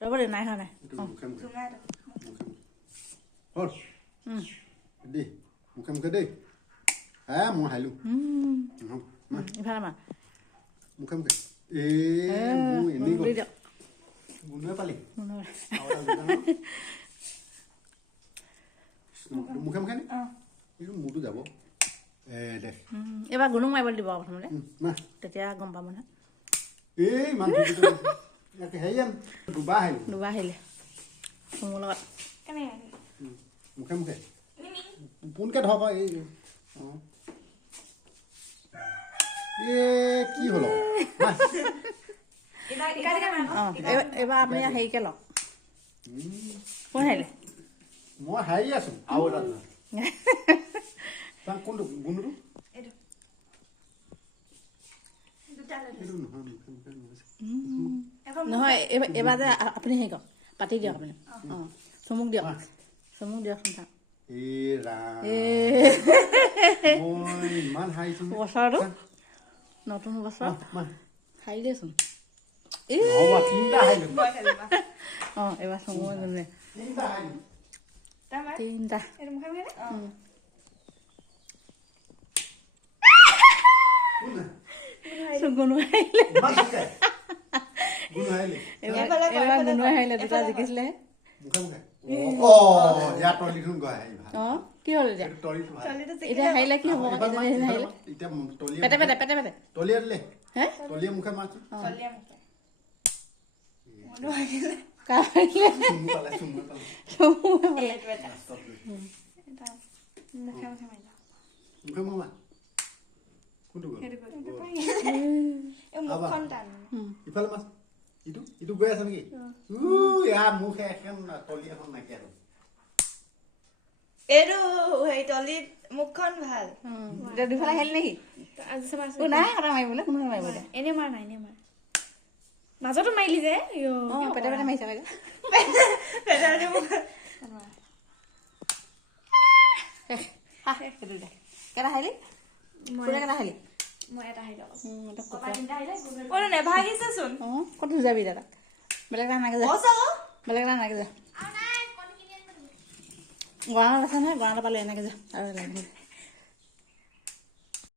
ৰ'ব দে নাই হোৱা নাই দেই মুখে মুখে দেই হা মই হাৰিলোঁ ইফালে মাৰ মুখে মুখে মোৰ এনেই গ'ল গুণুৱে পালি মুখে মুখে নে এইটো মোৰতো যাব দে এইবাৰ গুণুক মাৰিব দিব প্ৰথমতে তেতিয়া গম পাব নহয় এই মানুহ হেৰি দুবাৰ আহিলে মোৰ লগত মুখে মুখে পোনকৈ ধৰক এই কি হ'ল এইবাৰ আপুনি হেৰিকে লওক কোন হাৰিলে মই হাৰি আছো আৰু এটা কোনটো গুণটো নহয় এইবাৰ যে আপুনি হেৰি কওক পাতি দিয়ক আপুনি অঁ চমুক দিয়ক বছৰটো নতুন বছৰ হাৰি দেচোন অঁ এইবাৰ চমু গুণে তিনিটা গুণু হাৰিলে এইবাৰ গুণু হাৰিলে দুটা জিকিছিলেহে অঁ কি হ'ল এতিয়া এতিয়া হাৰিলে কি হ'ব পেটে পেটে পেটে পেটে হে ইফালে মাছ ইটো গৈ আছে নেকি মুখ এখন তলি এখন নাইকিয়া হ'ল এইটো হেৰি তলিত মুখখন ভাল দুফালে আহিল নেকি নাই কথা মাৰিবলৈ কোনো মাৰিবলৈ এনে মাৰ নাই এনে মাৰ মাজতো মাৰিলি যে পেটে পেটে মাৰিছে কেইটা হাৰিলি কেইটা হাৰিলি মই এটা হাৰি নেভাগিছেচোন ক'ত যাবি দাদা বেলেগ এটা নাগে যা বেলেগ এটা নাগে যা গঁৰালত আছে নহয় গঁৰালত পালে এনেকে যা আৰু